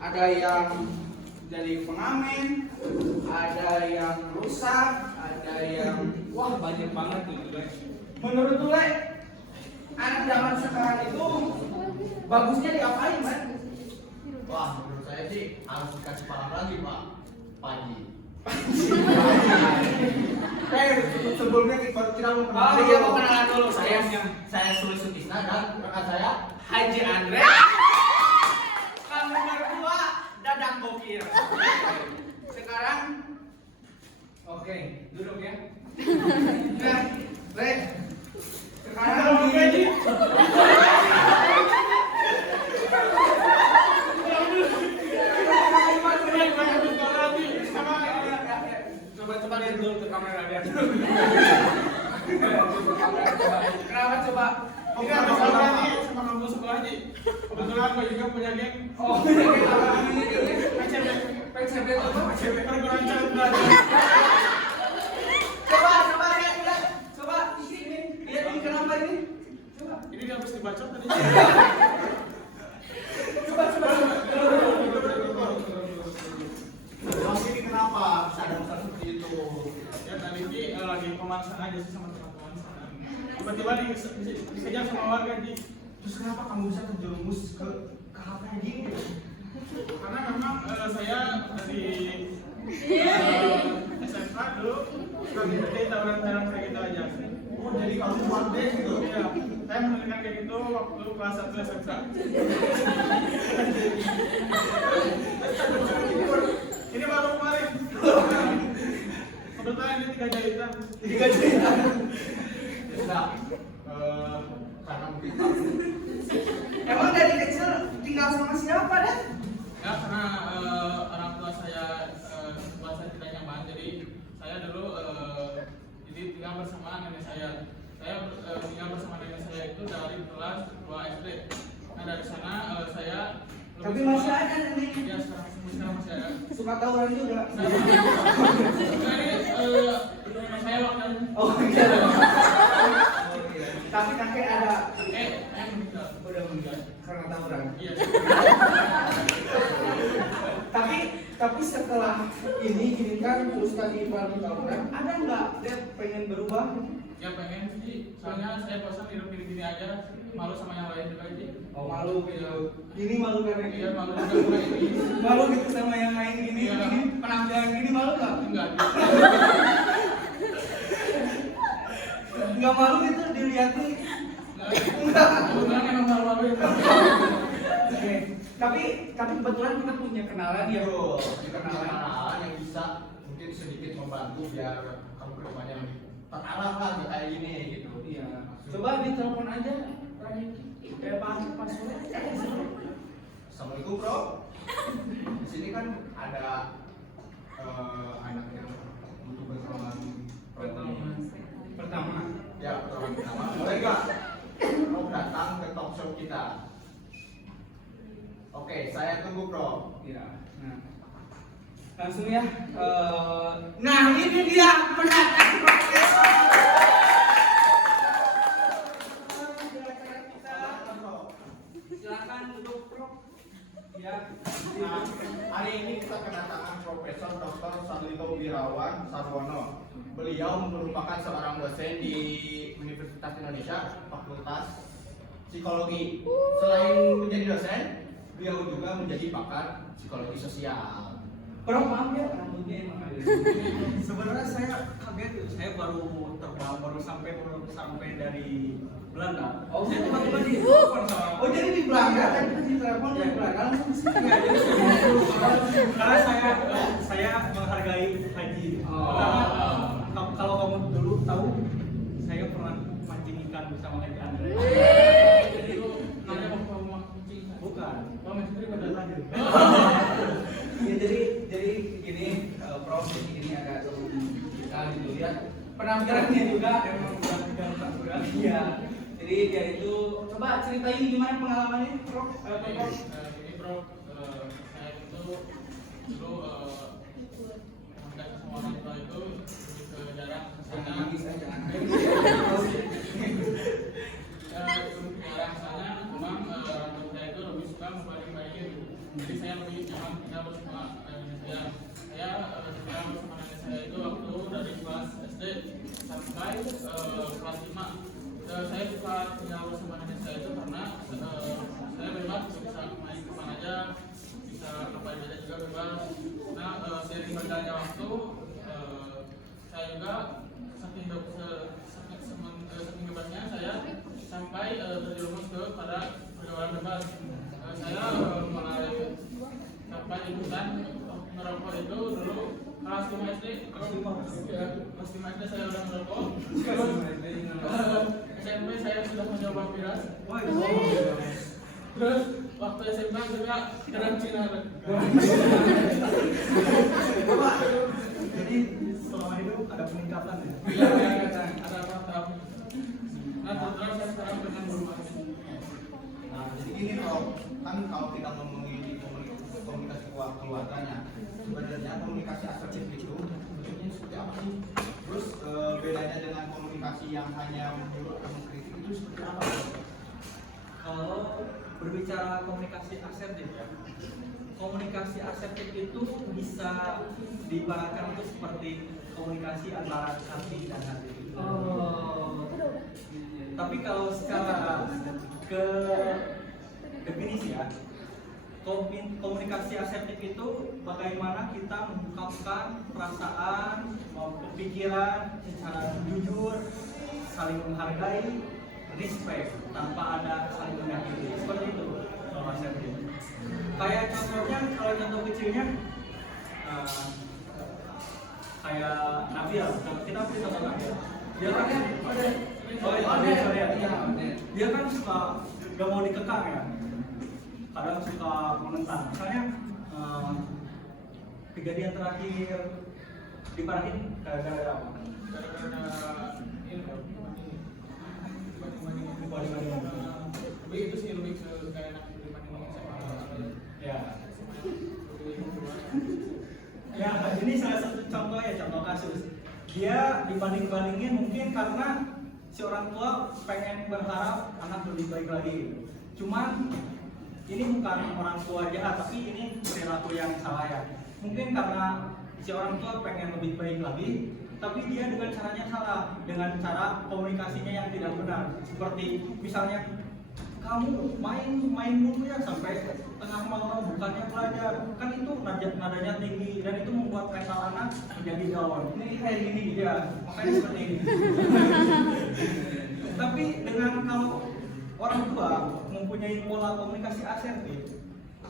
Ada yang dari pengamen, ada yang rusak, ada yang Wah, banyak banget tuh guys. menurut Tule anak zaman sekarang itu bagusnya diapain, man? Wah, menurut saya sih harus dikasih paham lagi, Pak Panji. Sebelumnya kita mau Oh kenal. iya, mau kenalan dulu. Saya Suli Sutisna dan rekan saya Haji Andre. Kamu berdua Dadang Bokir. Sekarang, Oke, duduk ya. nah, Re, sekarang ini Coba lihat dulu ke kamera lihat. kenapa coba? Oke, ada salah nih sama kamu sekolah nih. Kebetulan gue juga punya geng. Oh, kita ini PCB, PCB apa? PCB perguruan cara belajar. Coba lihat, coba ini, lihat ini kenapa ini? Coba. Ini dia habis dibacot tadi. Coba. Mas ini kenapa bisa ada masalah seperti itu? Ya tadi ini lagi pemanasan aja sih sama teman-teman. Tiba-tiba dikejar sama warga di. Terus kenapa kamu bisa terjerumus ke hal kayak gini? Karena memang saya dari SMK dulu kami jadi tawuran-tawuran kayak gitu aja. Oh, jadi kamu buat deh gitu? Iya, saya mendirikan kayak gitu waktu kelas 1 SMK. Ini baru kemarin. Kebetulan ini 3 jahitan. Enggak. Karena mungkin Emang dari kecil tinggal sama siapa deh? Ya karena orang tua saya tidak nyaman, jadi saya dulu jadi tinggal bersama nenek saya. Saya tinggal bersama nenek saya itu dari kelas 2 SD. Nah dari sana saya Tapi masih ada nenek. Ya sekarang masih ada. Suka tawuran juga. Nenek saya waktu Oh iya. Tapi kakek ada meninggal. udah meninggal karena tawuran. Iya. Tapi setelah ini kan terus tadi baru tawuran, ada nggak dia pengen berubah? Ya pengen sih, soalnya saya bosan hidup gini-gini aja, malu sama yang lain juga sih. Oh malu gitu. Gini malu karena Iya malu juga ini. malu gitu sama yang lain gini, Iya. gini penampilan gini malu nggak? Enggak. Nggak malu gitu dilihatin. Enggak. Kebetulan emang malu-malu ya. Oke. Tapi kebetulan kita punya kenalan ya. Bro, kita kenalan yang bisa mungkin sedikit membantu biar kamu ke depannya lebih terarah lah nggak kayak gini gitu. Iya. Coba ditelepon aja. Pak Sule. Assalamualaikum bro. Di sini kan ada anak yang butuh pertolongan Pertama. Ya pertolongan pertama. Boleh nggak mau datang ke talk show kita? Oke, saya tunggu bro. Iya. Nah. Langsung ya. Nah ini dia pendatang profesor. Silakan duduk bro. Ya. Nah, hari ini kita kedatangan Profesor Dr. Sarlito Wirawan Sarwono. Beliau merupakan seorang dosen di Universitas Indonesia, Fakultas Psikologi. Selain menjadi dosen, beliau juga menjadi pakar psikologi sosial. Bro maaf ya rambutnya emang ada. Sebenarnya saya kaget, saya baru terbang, baru sampai dari Belanda. Oh, Saya tiba-tiba ditelepon sama. Oh jadi di Belanda tadi pas di telepon di Belanda langsung ke sini. Iya, jadi karena saya menghargai Haji. Oh. Karena kalau kamu dulu tahu, saya pernah mancing ikan bersama Haji Andre. Jadi lu nanya mau kucing. Bukan. Oh, maksudnya pada tadi. Ya jadi gini Prof jadi gini agak turun kita gitu lihat penampilannya juga emang udah iya. Jadi dia itu coba ceritain gimana pengalamannya Prof. Ini bro, saya itu dulu kontak sama orang tua itu lebih ke jarang Jangan kesana. nangis aja. Jarang kesana, memang orang tua saya itu lebih suka membanding-bandingin Jadi saya lebih nyaman tinggal bersama nenek saya. Saya tinggal bersama nenek saya itu waktu dari kelas SD sampai kelas 5. Saya suka tinggal bersama nenek saya itu karena saya bebas bisa main kemana aja, bisa ngapain aja juga bebas. Nah seiring berjalannya waktu saya juga saking bebasnya saya sampai terjerumus kepada pergaulan bebas. Saya mulai sampai ikutan merokok itu dulu kelas 5 SD. Kelas 5 SD saya udah merokok. SMP saya sudah mencoba miras. Terus waktu SMA juga keren Cina. Jadi selama itu ada peningkatan ya? Iya, ada apa-apa. Nah, terus saya sekarang dengan berumah. Nah, jadi gini Rob, kan kalau kita ngomongin komunikasi keluarganya, sebenarnya komunikasi asertif itu bentuknya seperti apa sih? Terus bedanya dengan komunikasi yang hanya menyuruh atau mengkritik itu seperti apa? Kalau berbicara komunikasi asertif ya, komunikasi asertif itu bisa diibaratkan itu seperti komunikasi antara hati dan hati. Tapi kalau secara ke definisi ya, komunikasi asertif itu bagaimana kita mengungkapkan perasaan maupun pikiran secara jujur, saling menghargai, respect tanpa ada saling menyakiti. Seperti itu kalau asertif. Kayak contohnya, kalau contoh kecilnya kayak Nabil, kita beri contoh Nabil. Dia kan dia kan suka gak mau dikekang ya, kadang suka menentang. Misalnya kejadian terakhir dimarahin gara-gara apa? Lebih itu sih lebih ke kayak anak dibanding sama Ya. Ya, ini salah satu contoh ya, contoh kasus. Dia dibanding-bandingin mungkin karena si orang tua pengen berharap anak lebih baik lagi. Cuman ini bukan orang tua jahat, tapi ini perilaku yang salah ya. Mungkin karena si orang tua pengen lebih baik lagi, tapi dia dengan caranya salah, dengan cara komunikasinya yang tidak benar. Seperti misalnya, kamu main mulu ya sampai tengah malam bukannya belajar, kan itu nadanya tinggi dan itu membuat mental anak menjadi down. Ini kayak gini ya, makanya seperti ini. Tapi dengan kalau orang tua mempunyai pola komunikasi asertif,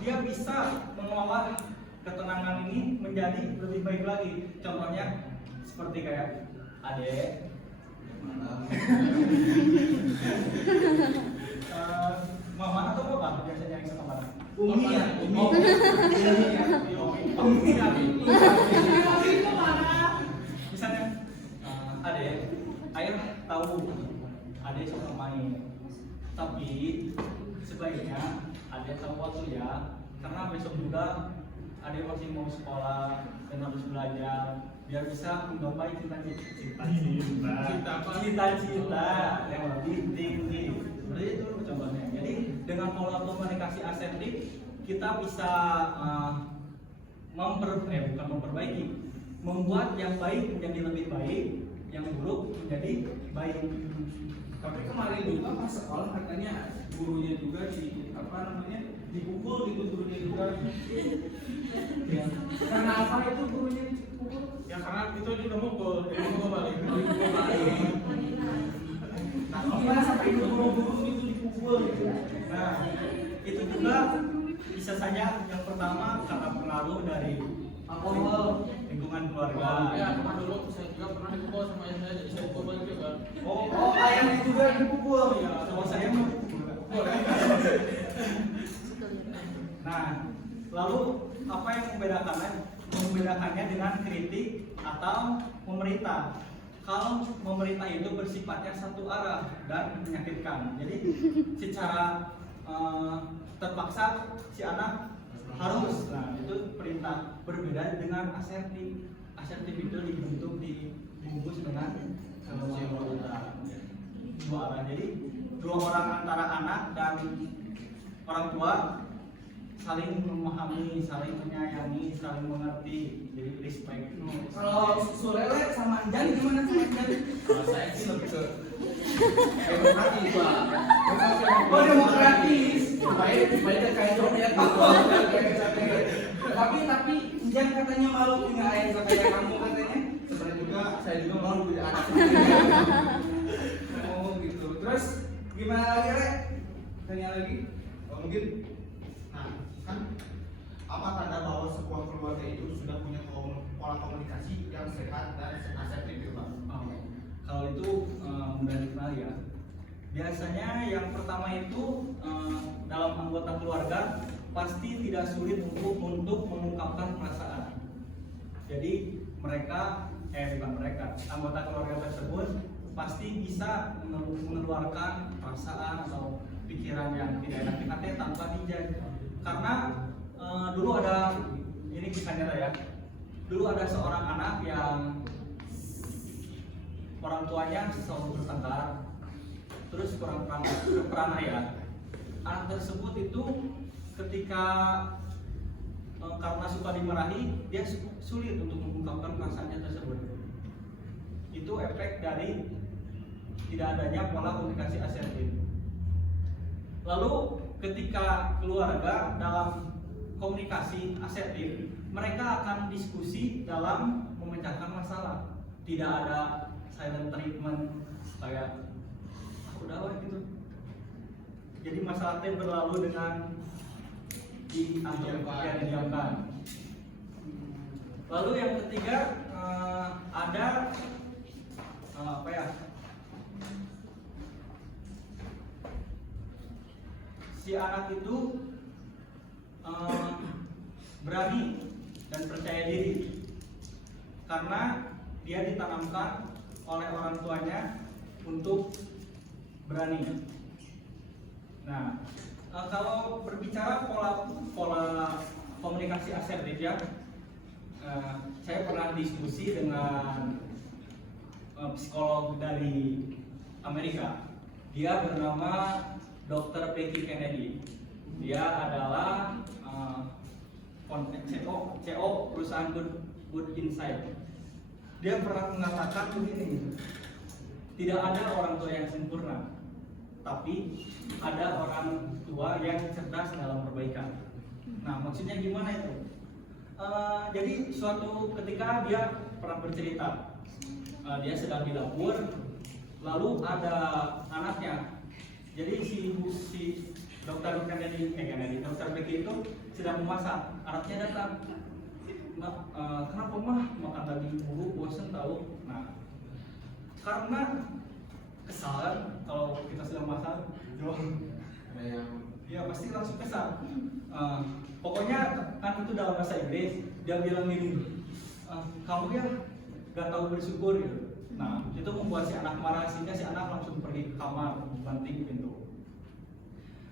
dia bisa mengolah ketenangan ini menjadi lebih baik lagi. Contohnya seperti kayak adek, mama atau bapak biasanya yang suka marah? Umi ya, Umi. Misalnya, adek, ayah tahu adek suka main, tapi sebaiknya adek tahu waktu ya, karena besok juga adek masih mau sekolah dan harus belajar biar bisa menggapai cita-cita yang lebih tinggi. Seperti itu contohnya. Jadi dengan pola komunikasi asertif kita bisa membuat yang baik menjadi lebih baik, yang buruk menjadi baik. Tapi kemarin juga pas sekolah katanya gurunya juga dipukul gitu gurunya juga. Ya. Karena apa itu gurunya dipukul? ya karena itu dia udah mukul balik. Nah, gimana sampai guru-guru itu dipukul gitu? Nah, itu juga bisa saja yang pertama karena pengaruh dari Alkohol. lingkungan keluarga. Ya karena dulu saya juga pernah dipukul sama ayah saya, jadi saya pukul balik juga. Oh, ayam juga dipukul. Ya, sama saya mau. Nah, lalu apa yang membedakannya dengan kritik atau pemerintah? Kalau pemerintah itu bersifatnya satu arah dan menyakitkan, jadi secara terpaksa si anak harus, nah itu perintah. Berbeda dengan asertif. Asertif itu dibungkus dengan dua arah. Jadi dua orang antara anak dan orang tua saling memahami, saling menyayangi, saling mengerti, jadi respect. Kalau Surele sama Anjan gimana sama Anjan? Kalau saya sih lebih ke demokratis Pak. Oh demokratis. Supaya kayak jomet gitu. Tapi Anjan katanya malu punya ayah kayak kamu katanya. Sebenarnya juga saya juga mau punya anak. Oh gitu. Terus gimana lagi Rek? Tanya lagi? Mungkin, nah kan apa tanda bahwa sebuah keluarga itu sudah punya pola komunikasi yang sehat dan asertif gitu Pak? Kalau itu mudah dikenal ya. Biasanya yang pertama itu dalam anggota keluarga pasti tidak sulit untuk mengungkapkan perasaan. Jadi anggota keluarga tersebut pasti bisa mengeluarkan perasaan atau pikiran yang tidak enak di hati tanpa dijudge. Karena dulu ada ini kisah nyata ya. Dulu ada seorang anak yang orang tuanya selalu bertengkar, terus kurang peranaya. Anak tersebut itu ketika karena suka dimarahi, dia sulit untuk mengungkapkan perasaannya tersebut. Itu efek dari tidak adanya pola komunikasi asertif. Lalu ketika keluarga dalam komunikasi asertif, mereka akan diskusi dalam memecahkan masalah. Tidak ada silent treatment kayak udah gitu. Jadi masalah itu berlalu dengan didiamkan. Lalu yang ketiga ada si anak itu berani dan percaya diri karena dia ditanamkan oleh orang tuanya untuk berani. Nah, kalau berbicara pola komunikasi asertif ya, saya pernah diskusi dengan psikolog dari Amerika. Dia bernama Dr. Becky Kennedy. Dia adalah CEO perusahaan Good Insight. Dia pernah mengatakan begini, tidak ada orang tua yang sempurna, tapi ada orang tua yang cerdas dalam perbaikan. Nah, maksudnya gimana itu? Jadi suatu ketika dia pernah bercerita, dia sedang di dapur, lalu ada anaknya. Jadi si dokter Becky itu sedang memasak, anaknya datang. Kenapa mah makan daging mulu, bosan tahu? Nah, karena kesal kalau kita sedang masak, Ada yang ya pasti langsung kesal. Pokoknya kan itu dalam bahasa Inggris dia bilang gini, kamu ya gak tahu bersyukur gitu. Nah itu membuat si anak marah sehingga si anak langsung pergi ke kamar banting pintu.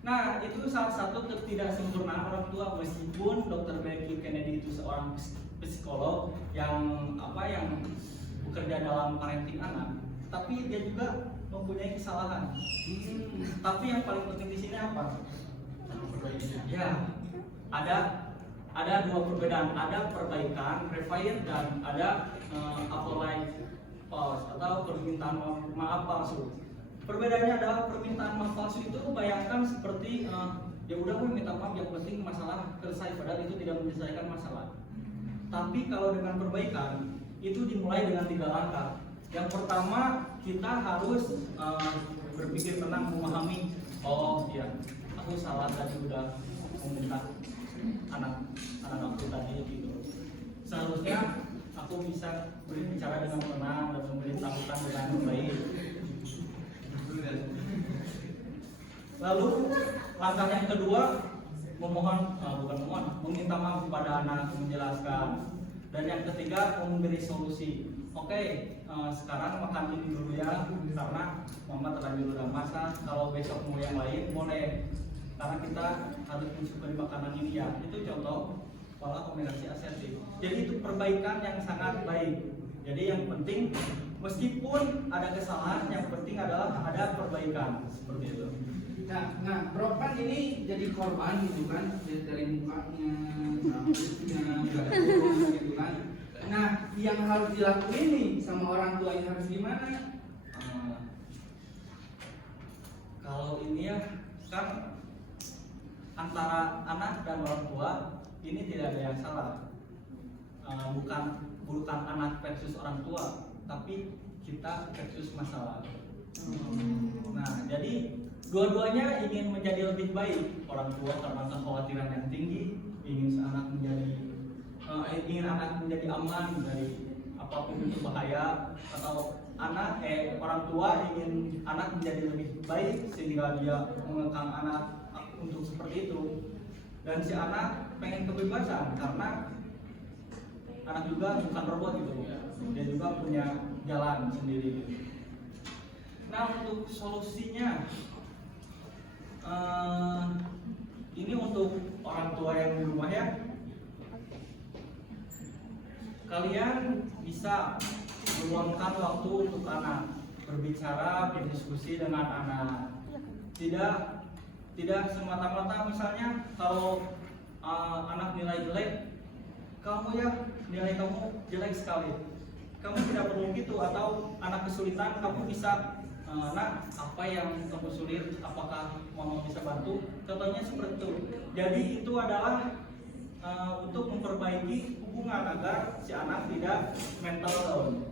Nah itu salah satu ketidaksempurnaan orang tua, meskipun Dr. Becky Kennedy itu seorang psikolog yang bekerja dalam parenting anak, tapi dia juga mempunyai kesalahan. Tapi yang paling penting di sini apa? Ya, ada dua perbedaan, ada perbaikan, revive, dan ada apologize atau permintaan maaf palsu. Perbedaannya adalah permintaan maaf palsu itu bayangkan seperti ya udah gue minta maaf, yang penting masalah selesai, padahal itu tidak menyelesaikan masalah. Tapi kalau dengan perbaikan itu dimulai dengan 3 langkah. Yang pertama kita harus berpikir tenang, memahami, oh ya aku salah tadi udah meminta anak aku tadi gitu. Seharusnya aku bisa berbicara dengan tenang dan memberitahukan dengan baik. Lalu langkah yang kedua meminta maaf kepada anak, menjelaskan. Dan yang ketiga memberi solusi. Oke, sekarang makan ini dulu ya, karena mama terlanjur udah masak. Kalau besok mau yang lain boleh, karena kita harus mensyukuri makanan ini ya. Itu contoh pola komunikasi asertif. Jadi itu perbaikan yang sangat baik. Jadi yang penting meskipun ada kesalahan, yang penting adalah ada perbaikan seperti itu. Nah, Bro kan ini jadi korban gitu kan dari mukanya, rambutnya, udah kurus gitu kan. Nah, yang harus dilakuin nih sama orang tuanya harus gimana? Kalau ini ya kan antara anak dan orang tua ini tidak ada yang salah. Bukan anak versus orang tua, tapi kita versus masalah. Nah, jadi dua-duanya ingin menjadi lebih baik. Orang tua karena kekhawatiran yang tinggi, ingin anak menjadi aman dari apapun itu bahaya, atau orang tua ingin anak menjadi lebih baik sehingga dia mengekang anak untuk seperti itu. Dan si anak pengen kebebasan karena anak juga bukan robot gitu, dia juga punya jalan sendiri. Nah, untuk solusinya ini untuk orang tua yang di rumah ya, kalian bisa meluangkan waktu untuk anak, berbicara, berdiskusi dengan anak. Tidak semata-mata misalnya kalau anak nilai jelek, kamu ya nilai kamu jelek sekali, kamu tidak perlu gitu. Atau anak kesulitan, kamu bisa nak, apa yang kamu sulit, apakah mama bisa bantu? Contohnya seperti itu. Jadi itu adalah untuk memperbaiki hubungan agar si anak tidak mental down.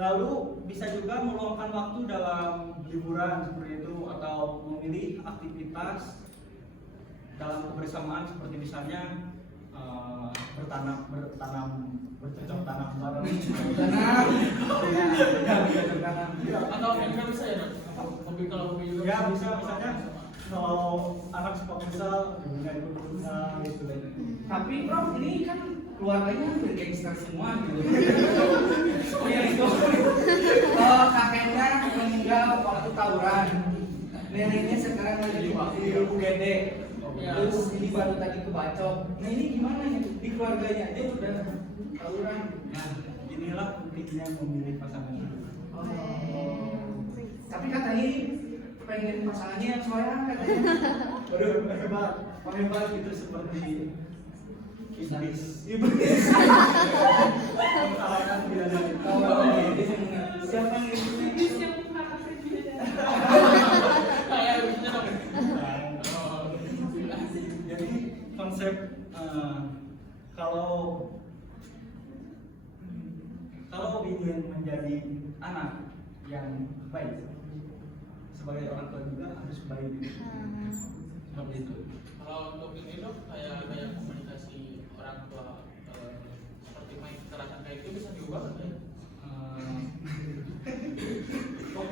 Lalu bisa juga meluangkan waktu dalam liburan seperti itu, atau memilih aktivitas dalam kebersamaan seperti misalnya bercocok tanam bareng. Atau yang bisa ya, hobi kalau hobi juga. Ya bisa, misalnya kalau anak suka futsal, juga ikut futsal gitu. Tapi Prof, ini kan keluarganya hampir gangster semua gitu. Oh ya itu, kakeknya meninggal waktu tawuran, neneknya sekarang lagi di UGD, terus ini baru tadi kebacok. Nah ini gimana ya di keluarganya? Dia udah tawuran. Nah, inilah pentingnya memilih pasangan. Tapi katanya pengen pasangannya yang soalnya katanya. Waduh, hebat gitu seperti iblis. Mengalahkan bidadari. Siapa yang Iblis yang mengalahkan bidadari. Jadi konsep kalau ingin menjadi anak yang baik, sebagai orang tua juga harus baik seperti itu. Kalau untuk ini dok, kayak komunikasi orang tua seperti main kekerasan kayak itu bisa diubah kan ya?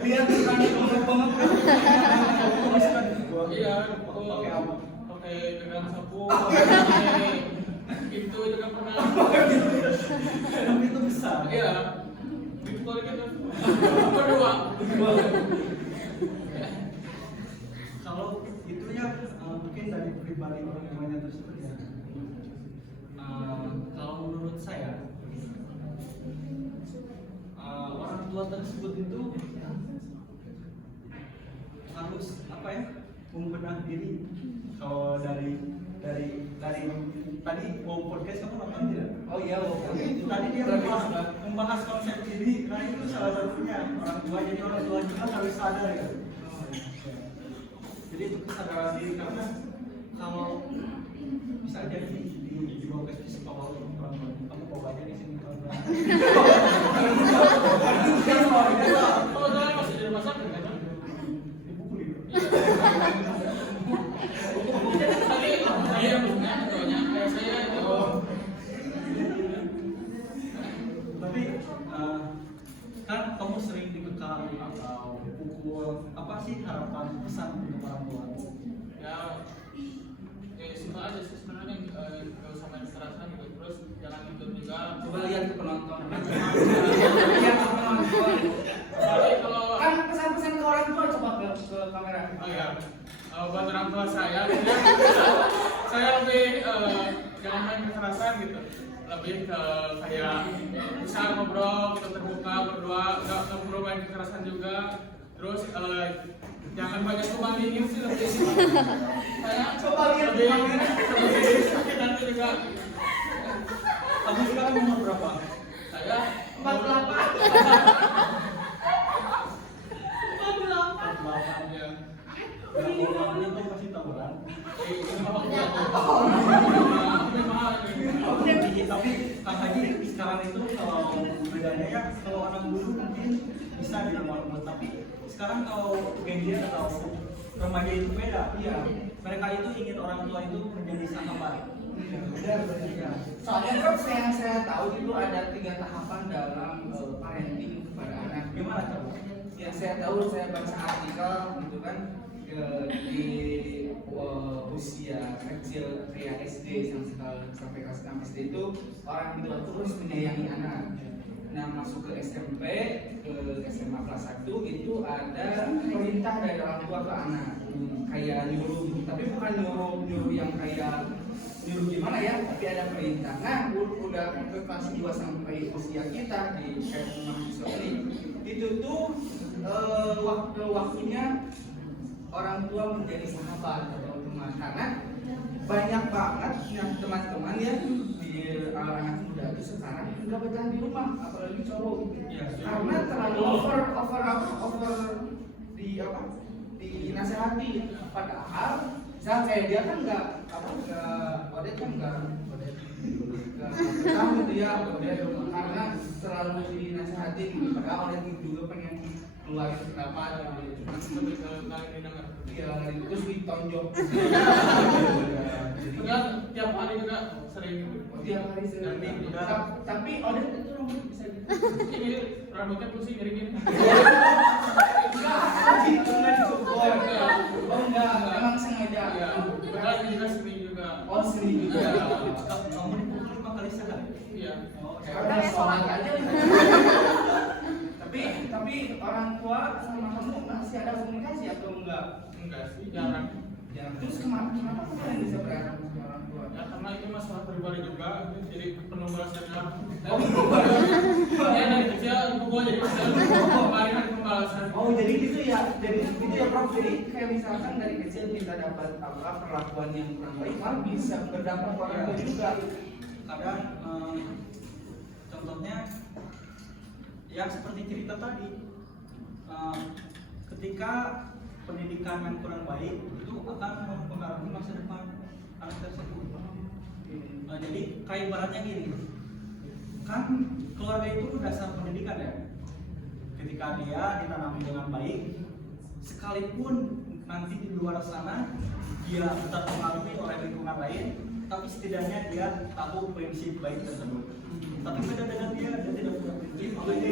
lihat bukan banget. Iya, Pakai apa? pakai pegang sapu, pakai itu juga pernah. Tapi itu besar. Iya, dipukul gitu. Berdua. Kalau itu ya mungkin dari pribadi orang tuanya tersebut ya. Kalau menurut saya orang tua tersebut itu harus apa ya, membenahi diri. Kalau dari tadi mau podcast kamu nonton tidak? Oh iya, Tadi dia membahas konsep diri. Nah itu salah satunya orang tua. Jadi orang tua juga harus sadar ya. Jadi itu kesadaran diri, karena kalau bisa aja dibawa ke psikolog orang tua, kamu bawa aja di sini kalau Kalau saya masih di rumah sakit kan? dipukulin. Tadi saya maksudnya contohnya kayak saya itu. Tapi kan kamu sering dikekang atau dipukul, apa sih harapan pesan untuk orang tua? Ya simpel aja sih sebenarnya, nggak usah main kekerasan gitu, terus jangan tidur juga. Coba lihat ke penonton. Lihat ke penonton. Tapi kalau Kan pesan-pesan ke orang tua, coba ke kamera. oh ya, buat orang tua saya, saya lebih jangan main kekerasan gitu, lebih ke kayak bisa ngobrol, kita terbuka berdua, nggak perlu main kekerasan juga. Terus jangan banyak membandingin sih, lebih saya Coba lihat lebih sakit dan bisa dibilang lembut, tapi sekarang kalau Gen Z atau remaja itu beda. Iya, mereka itu ingin orang tua itu menjadi sahabat. Benar. Soalnya kan yang saya tahu itu ada 3 tahapan dalam parenting kepada anak. Gimana coba? Yang saya tahu, saya baca artikel gitu kan, di usia kecil kayak SD sampai kelas 6 SD itu orang tua terus menyayangi anak. Nah, masuk ke SMP, ke SMA kelas 1 itu ada perintah dari orang tua ke anak, kayak nyuruh, tapi bukan nyuruh yang kayak nyuruh gimana ya, tapi ada perintah. Nah, udah ke kelas 2 sampai usia kita di mahasiswa ini, itu tuh waktunya orang tua menjadi sahabat atau teman, karena banyak banget yang teman-teman ya di anak muda itu sekarang nggak betah di rumah, apalagi cowok, karena terlalu over dinasehati, padahal dia kan nggak Odet kan nggak betah gitu ya, karena terlalu dinasehati, padahal Odet juga pengen keluarin pendapat gitu. Lebih ke kalian didengar. Iya, terus ditonjok. Juga tiap hari juga sering gitu. Tiap hari sering. Tapi Odet itu rambut bisa Ini rambutnya pusing gini. enggak dicukur. Oh enggak, emang sengaja. Ya, kan juga sering juga. Oh, sering juga. Kamu dipukul 5 kali sehari? Iya. Karena sholat aja. Tapi orang tua sama kamu masih ada komunikasi atau enggak? Enggak sih, jarang. Terus kenapa kalian bisa berantem sama orang tua? Ya karena itu masalah pribadi juga, jadi penuh merasa dendam. Oh, Ya dari kecil gua jadi kemarin pembalasan. Oh, jadi gitu ya. Jadi gitu ya, Prof. Jadi kayak misalkan dari kecil kita dapat perlakuan yang kurang baik, malah bisa berdampak ke orang tua juga. Kadang contohnya ya seperti cerita tadi, ketika pendidikan yang kurang baik itu akan mempengaruhi masa depan anak tersebut. Jadi kayak ibaratnya gini, kan keluarga itu dasar pendidikan ya. Ketika dia ditanami dengan baik, sekalipun nanti di luar sana dia terpengaruhi oleh lingkungan lain, tapi setidaknya dia tahu prinsip baik tersebut. Tapi beda dengan dia tidak punya prinsip, makanya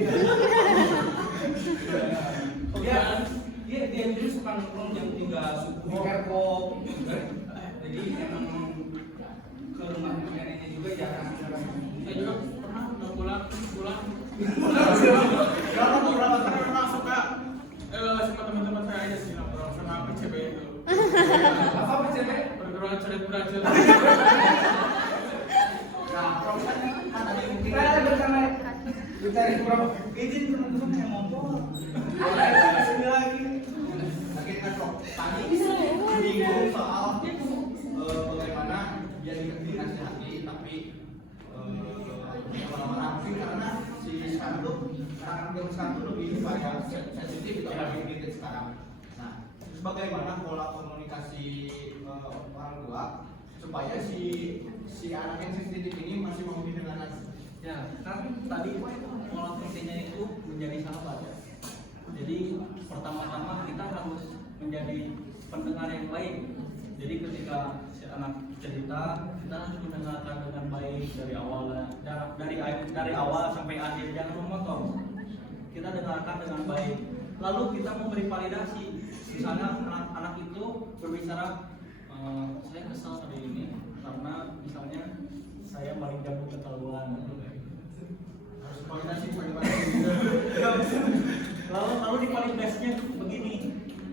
dia dulu suka nongkrong jam 3 subuh di Airport, jadi emang ke rumah neneknya juga jarang. Saya juga pernah udah pulang Berapa kali pernah suka sama teman-teman saya aja sih nongkrong sama PCB itu. Apa PCB? Perguruan coret beracun. Nah, Prof kan tadi kita ada bersama bicara Prof. Izin teman-teman yang ngobrol. Sini lagi. Kita tadi menyinggung soal bagaimana dia dinasihati, tapi lama-lama mungkin karena si sekarang tuh anak-anak sekarang tuh lebih pada sensitif gitu, lebih gigit sekarang. Nah, terus bagaimana pola komunikasi orang tua supaya si anak yang sensitif ini masih mau didengarkan? ya kan tadi pola pentingnya itu menjadi sahabat ya. Jadi pertama-tama kita harus menjadi pendengar yang baik. Jadi ketika si anak cerita, kita harus mendengarkan dengan baik dari awal sampai akhir, jangan memotong. Kita dengarkan dengan baik. Lalu kita memberi validasi. Misalnya anak itu berbicara, saya kesal hari ini karena misalnya saya paling jago ketahuan. Harus koordinasi. Lalu di validasinya begini,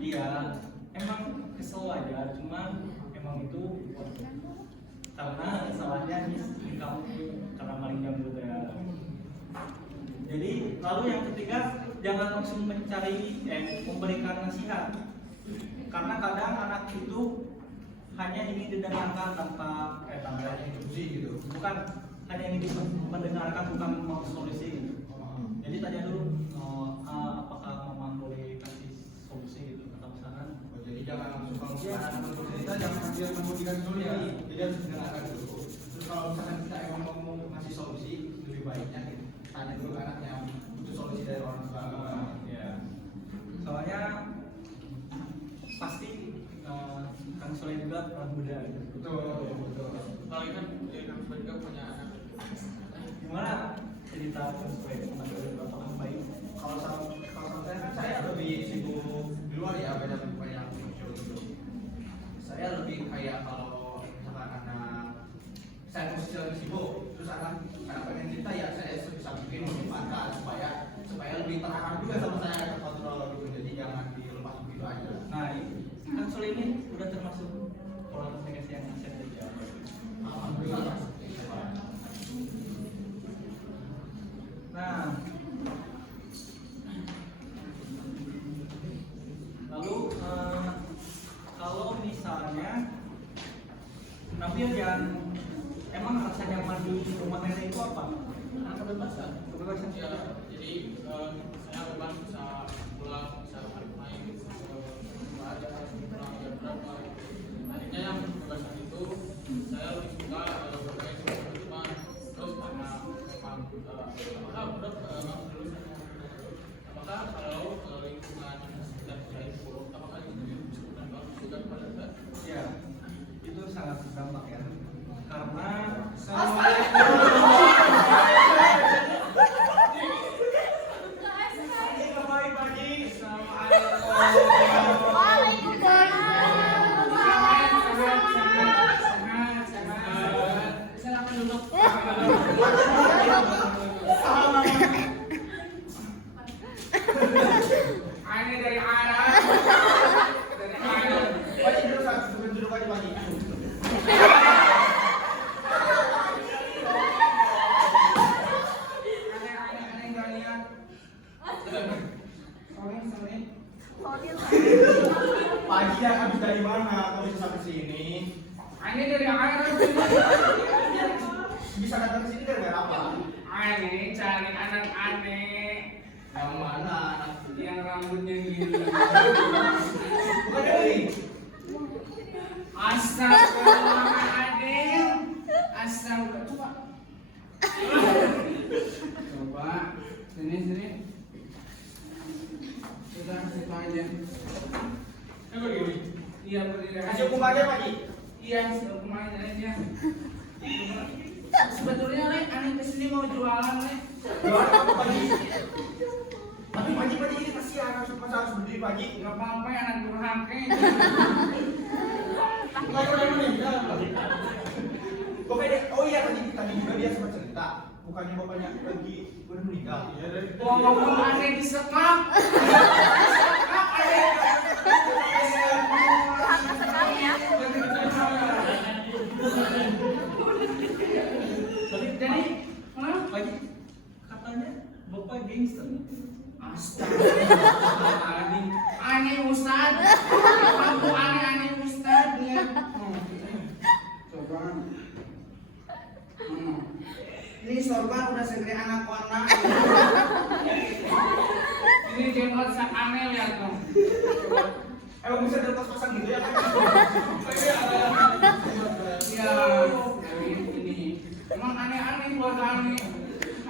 iya emang kesel aja, cuman emang itu karena salahnya di kamu karena paling jago ya. Jadi lalu yang ketiga, jangan langsung memberikan nasihat, karena kadang anak itu hanya ingin didengarkan tanpa Instruksi gitu. bukan hanya ingin mendengarkan, bukan mau solusi. Jadi tanya dulu, apakah Maman boleh kasih solusi gitu atau saran? Jadi jangan langsung kalau misalkan anak bercerita jangan dia membuktikan dulu ya, jadi harus didengarkan dulu. Terus kalau misalkan kita emang mau ngasih solusi, lebih baiknya tanya dulu anaknya butuh solusi dari orang tua. Ya. apalagi kan kami berdua punya anak. Gimana cerita supaya anak apakah baik? Kalau saya kan saya lebih sibuk di luar ya, beda dengan yang muncul gitu. Saya lebih kayak kalau misalkan anak saya posisi lagi sibuk, terus anak pengen cerita ya saya sebisa mungkin menyempatkan supaya lebih terarah juga sama saya, terkontrol gitu. Jadi jangan dilepas begitu aja. Nah, kan soal ini udah termasuk pola komunikasi yang saya kerja. Alhamdulillah. Nah, lalu kalau misalnya Nabil yang emang rasa nyaman di rumah nenek itu apa? Kebebasan. Kebebasan. Ya, jadi saya bebas bisa pulang, bisa main, ada pulang jam berapa. Akhirnya yang kebebasan itu saya lebih suka bermain di rumah. Terus karena memang apakah berat memang dulu apakah kalau lingkungan sekitar saya itu apakah itu bisa bagus juga pada kita? Ya, itu sangat berdampak ya. Karena Silakan duduk. Ini dari anak. Dari anak. Pagi duduk aja pagi. Aneh nggak lihat. Sorry. Pagi ya habis dari mana? Kalau bisa sampai sini, Aneh dari anak. bisa datang ke sini gara-gara apa? Aneh cari anak aneh. Yang mana? Yang rambutnya gini. Bukan dari. Astagfirullahaladzim. Astagfirullah. Coba. Sini. Sudah, situ aja. Iya, berdiri. Kasih hukum aja pagi. Iya, hukum aja. Sebetulnya Le, aneh kesini mau jualan Le. Jualan apa pagi? Tapi pagi ini kasihan harus berdiri pagi. Nggak apa-apa anak durhaka. Bukan udah meninggal pagi. Pokoknya oh iya tadi juga dia sempat cerita. Bukannya bapaknya lagi udah meninggal. Ngomong aneh disekap. Disekap aneh. Jadi, pagi katanya bapak gangster. Astagfirullahaladzim. Aneh Ustad. Aku aneh Ustad ya. Coba. Ini sorban udah segede anak anak. Ini jenggot sak aneh lihat dong. Emang bisa dilepas-pasang gitu ya kan? Ya, ini. Emang aneh-aneh keluarga aneh.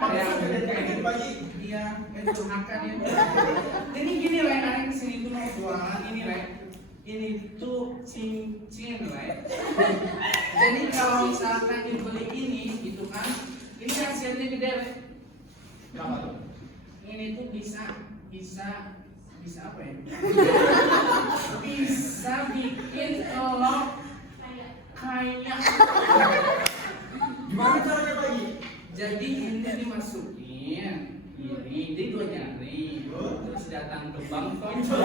Ada yang Kayak gitu pagi. Iya, itu makan ya. Ini gini lah, aneh kesini tuh mau jualan ini lah. Ini tuh cincin lah. Jadi kalau misalkan dibeli ini, gitu kan, ini hasilnya gede lah. Berapa tuh? Ini tuh bisa apa ya? Bisa bikin lo kaya. Gimana caranya pagi? Jadi ini dimasukin, ini dua jari, terus datang ke bank tonjol.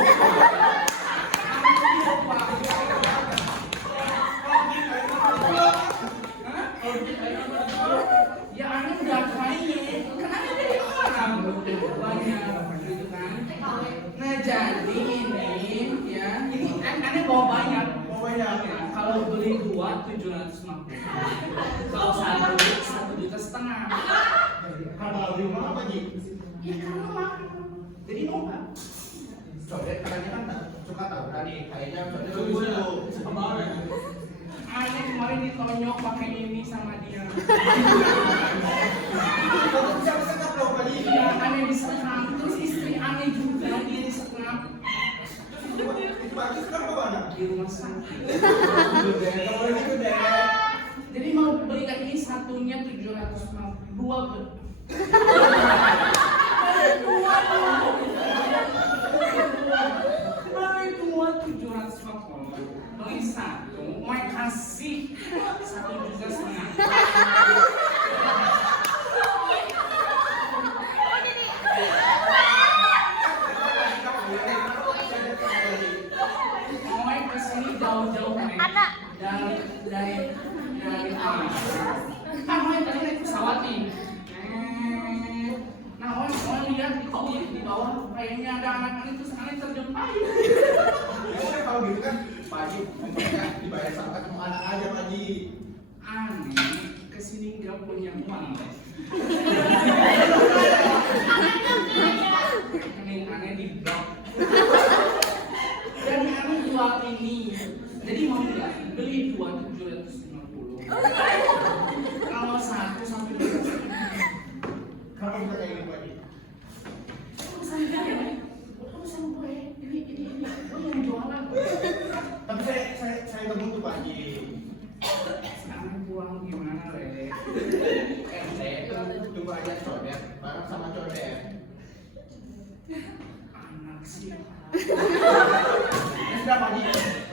Ya aneh udah kaya, kan aneh dari orang banyak gitu kan. Nah jadi ini ya, ini aneh bawa banyak. Pokoknya Ya, kalau beli 2 750. Kalau 1,5 juta. kalau di rumah apa Ji? Ya karena mah. Jadi mau nggak? Codet katanya kan suka tahu tadi kayaknya codet Itu dulu. bisa kemarin. Aneh kemarin ditonyok pakai ini sama dia. Kamu bisa bersekap loh Pak Ji. Iya, aneh disekap. Terus istri aneh juga dia disekap Itu Pak Ji sekarang ke mana? di rumah sakit. Udah, kamu lagi gitu deh. Jadi mau punya 752 dua 750 beli satu mau kasih satu juga setengah. Mau kesini jauh-jauh nih dari kan mau tadi naik pesawat nih. Nah, mau lihat di bawah kayaknya ada anak-anak itu sana terjempai. Ya udah kalau gitu kan Pak Haji pokoknya dibayar sama ketemu anak aja Pak Haji. Aneh, kesini nggak punya uang. Aneh di blok. Dan aneh jual ini. Jadi mau nggak beli 2 750. Kalau satu sampai 2. Kenapa bisa kayak gitu Pak Haji? Urusan gue, ini gue yang jualan. Tapi saya terbutuh Pak Haji. Sekarang pulang gimana, Re? Tunggu aja codet, bareng sama codet. Anak siapa? Ya sudah Pak Haji,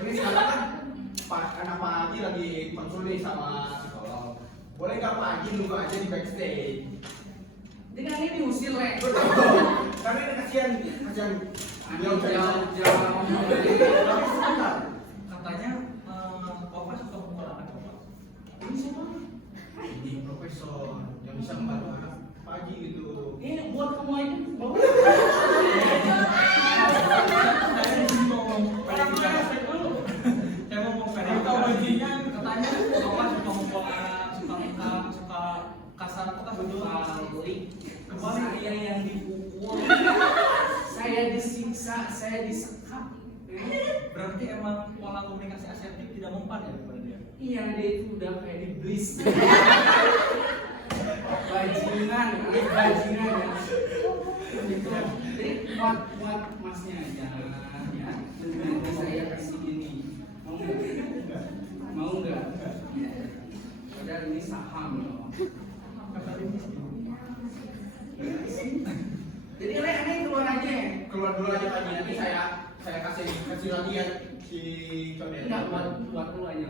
ini sekarang kan anak Pak Haji lagi konsul nih sama psikolog. Boleh nggak Pak Haji nunggu aja di backstage? Dengan ini diusir, Re. Betul. Karena ini kasihan. Jauh. Tapi sebentar. Katanya Bapak suka memukul anak Bapak. Ini siapa? Ini profesor yang bisa membantu anak Pak Haji gitu. Ini buat kamu aja. Bawa. Saya di sini mau ngomong verifikasi dulu. Saya mau ngomong verifikasi. Bajingan katanya Bapak suka memukul anak, suka mengkam, suka kasar, kata betul. Kebalik. Saya yang dipukul. Saya disiksa, saya disekap. Berarti emang pola komunikasi asertif tidak mempan ya kepada dia. Iya, dia itu udah kayak iblis. Bajingan ya. Jadi buat masnya aja ya. Nanti saya kasih ini. Mau nggak? Padahal ini saham loh. Jadi aneh keluar aja ya. Keluar dulu aja Pak Haji, nanti saya kasih lagi ya si codet. Enggak buat lu aja.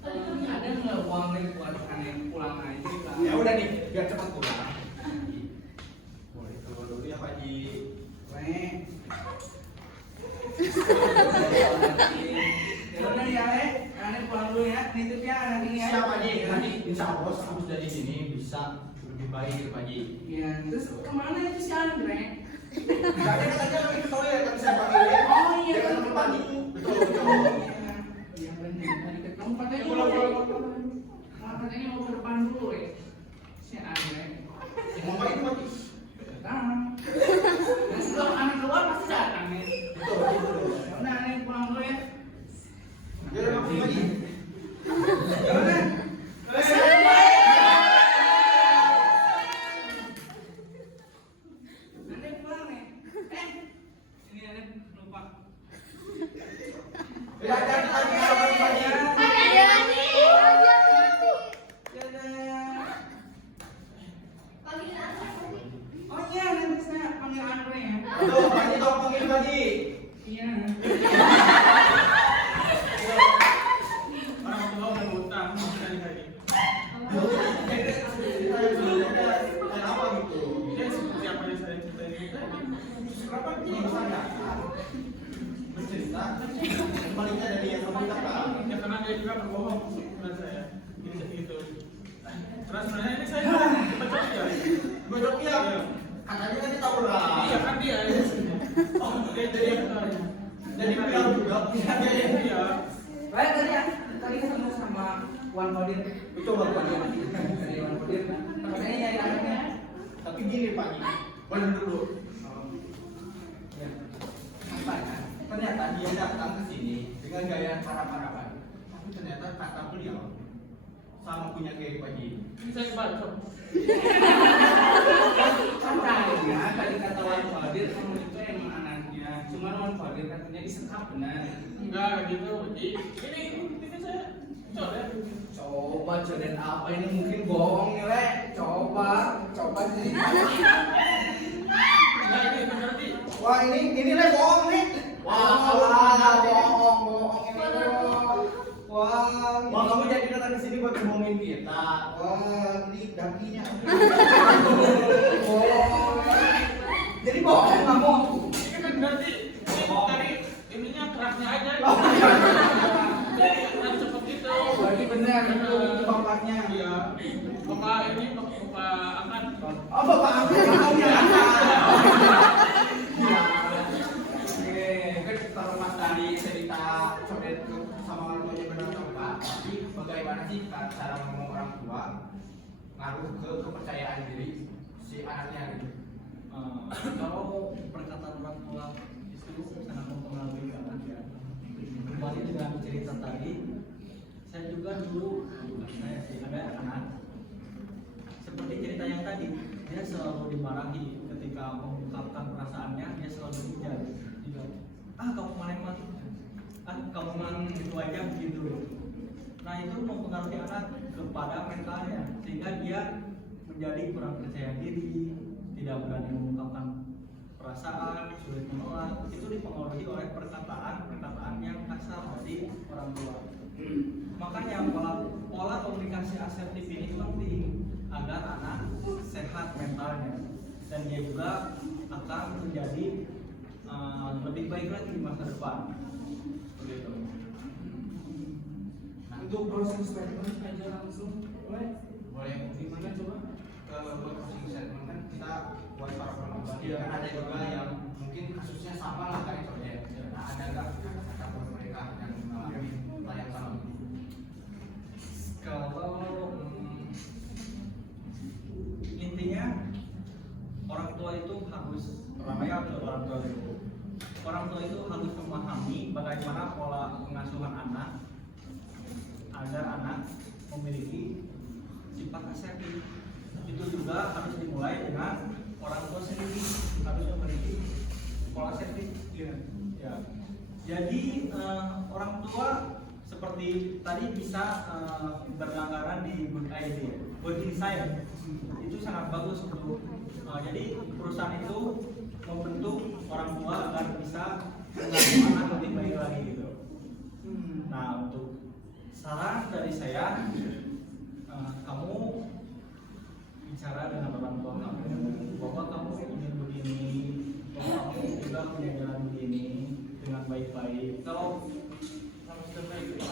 Ada nggak uang nih buat aneh pulang aja? Ya udah nih, biar cepat pulang. Boleh keluar dulu ya Pak Haji. Ya udah ya, aneh pulang dulu ya. Nitipnya anak ini ya. Siap Pak Haji, nanti insya Allah habis dari sini bisa lebih baik gitu Pak Haji. Iya, terus kemana itu si Andre? Katanya lagi ke toilet, kan saya panggil ya. Oh iya, Dia kan kan ke pagi. Betul. Iya benar. Tadi ketemu katanya Pulang. katanya mau ke depan dulu ya. Si Andre. Mau apa itu Pak Haji? Datang. Terus kalau aneh keluar pasti datang ya. Betul. Ya udah aneh pulang dulu ya. Ya udah makasih Pak Haji. Ya udah. Aneh pulang nih. Ini aneh lupa. Ya jangan lagi Pak Haji. Oh iya, nanti saya panggil Andre ya. Tuh, Pak Haji tolong panggil Pak Haji. Iya. Orang tua udah ngutang, sekali lagi. Kayak apa gitu? Ya seperti apa yang saya ceritain itu tadi. Kenapa dia bisa datang? Bercerita, baliknya dari yang kamu katakan. Ya karena dia juga berbohong kepada saya. Gitu. Terus sebenarnya ini saya bacot ya. Bocok ya? Iya. Katanya kan dia tawuran. Iya kan dia. Oh, dia jadi yang ketuanya. Jadi beliau juga punya dia. Iya. Baik tadi ketemu sama Wan Kodir. Betul Pak Haji. Dari Wan Kodir. Katanya nyari anaknya. Tapi gini Pak Haji, benar dulu. Ya. Apa ya? Ternyata dia datang ke sini dengan gaya harap-harapan. Tapi ternyata kata beliau sama punya kayak Pak Haji. Ini saya bacot. Katanya tadi kata Wan Kodir kamu itu emang anaknya. Cuma Wan Kodir katanya disekap benar. Enggak gitu, Ji. Ini saya Coret. Coba coret apa ini, mungkin bohong nih Le. Coba jadi. Nah ini berarti. Wah ini Le bohong nih. Wah salah, bohong ini Le. Wah kamu jadi datang ke sini buat ngomongin kita. Wah ini dakinya. Bohong. Jadi bohong kamu. Ini kan berarti dari ininya keraknya aja. Jadi kerak cepet gitu. Berarti benar itu bapaknya. Iya. Bapak ini bapak angkat. Oh bapak aku kamu ya. Oke, kan terlepas dari cerita codet sama orang tuanya benar atau enggak, tapi bagaimana sih cara ngomong orang tua ngaruh ke kepercayaan diri si anaknya gitu. Kalau perkataan orang tua itu sangat mempengaruhi ke anak ya. Kembali dengan cerita tadi, saya juga dulu saya sih ada anak seperti cerita yang tadi, dia selalu dimarahi ketika mengungkapkan perasaannya, dia selalu dihujat. Dia, kamu mana kamu mah itu aja begitu. Nah itu mempengaruhi anak kepada mentalnya, sehingga dia menjadi kurang percaya diri, tidak berani mengungkapkan perasaan, sulit menolak. Itu dipengaruhi oleh perkataan yang kasar dari orang tua. Makanya pola komunikasi asertif ini penting agar anak sehat mentalnya dan dia juga akan menjadi lebih baik lagi di masa depan. Begitu. Untuk closing statement aja langsung, boleh? Gimana coba buat closing statement kan kita buat para penonton. Iya. Kan ada juga yang mungkin kasusnya sama lah kayak codet. Nah ada nggak kata-kata buat mereka yang mengalami hal yang sama? Kalau intinya orang tua itu harus harus memahami bagaimana pola pengasuhan anak agar anak memiliki sifat asertif. Itu juga harus dimulai dengan orang tua sendiri harus memiliki pola asertif. Ya. Jadi orang tua seperti tadi bisa berlanggaran di Good Insight itu sangat bagus untuk jadi perusahaan itu membentuk orang tua agar bisa mengasuh anak lebih baik lagi gitu. Nah untuk saran dari saya, kamu bicara dengan orang tua kamu bahwa kamu ingin begini, bahwa kamu juga punya jalan begini dengan baik-baik. Kalau Terbaik itu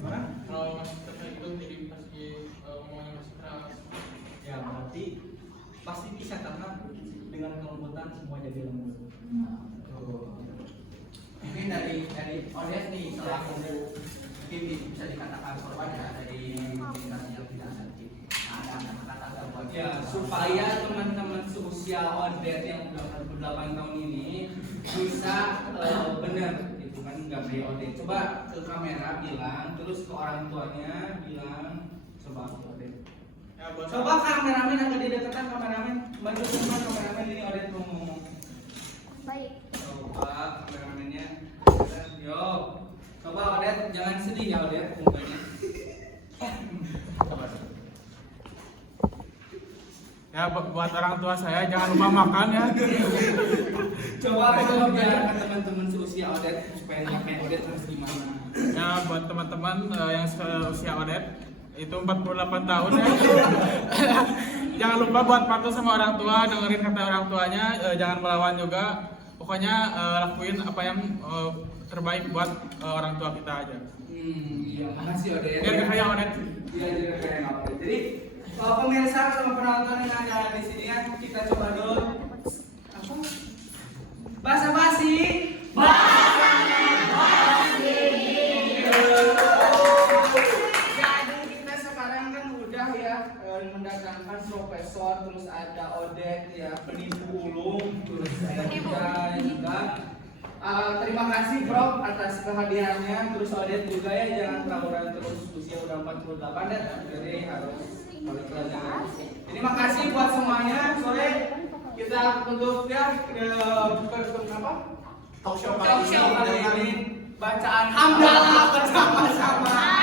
gimana? kalau masih terbaik itu jadi pasti ngomongnya masih keras. Ya berarti pasti bisa karena dengan kelembutan semua jadi lembut. Mungkin dari Odet nih selaku mungkin bisa dikatakan korban ya dari komunikasi yang tidak asertif. Ada kata-kata buat Ya, supaya teman-teman seusia Odet yang udah 48 tahun ini bisa benar itu kan nggak beli Odet. Coba ke kamera bilang, terus ke orang tuanya bilang, coba ke Odet. Ya, buat Coba kameramen yang di deketan, kameramen maju semua, kameramen ini Odet mau ngomong. Baik. Coba kameramennya, yo, coba Odet jangan sedih ya Odet mukanya. ya buat orang tua saya jangan lupa makan ya. Coba kalau biar ke teman-teman seusia Odet supaya ngerti Odet harus gimana. Ya buat teman-teman yang seusia Odet itu 48 tahun ya. Jangan lupa buat patuh sama orang tua, dengerin kata orang tuanya, jangan melawan juga. Pokoknya lakuin apa yang terbaik buat orang tua kita aja. Iya, makasih Odet. Biar kayak Odet. Iya, jadi kayak Odet. Jadi pemirsa sama penonton yang ada di sini ya, kita coba dulu apa? Basa-basi. Jadi kita sekarang kan udah ya mendatangkan profesor, terus ada Odet ya, penipu ulung, terus ada juga. Terima kasih Prof atas kehadirannya, terus Odet juga ya, jangan tawuran terus, usia udah 48 dan jadi harus balik pelajaran. Jadi makasih buat semuanya, sore kita tutup ya ke apa? talk show Talk show kali ini bacaan hamdalah bersama-sama.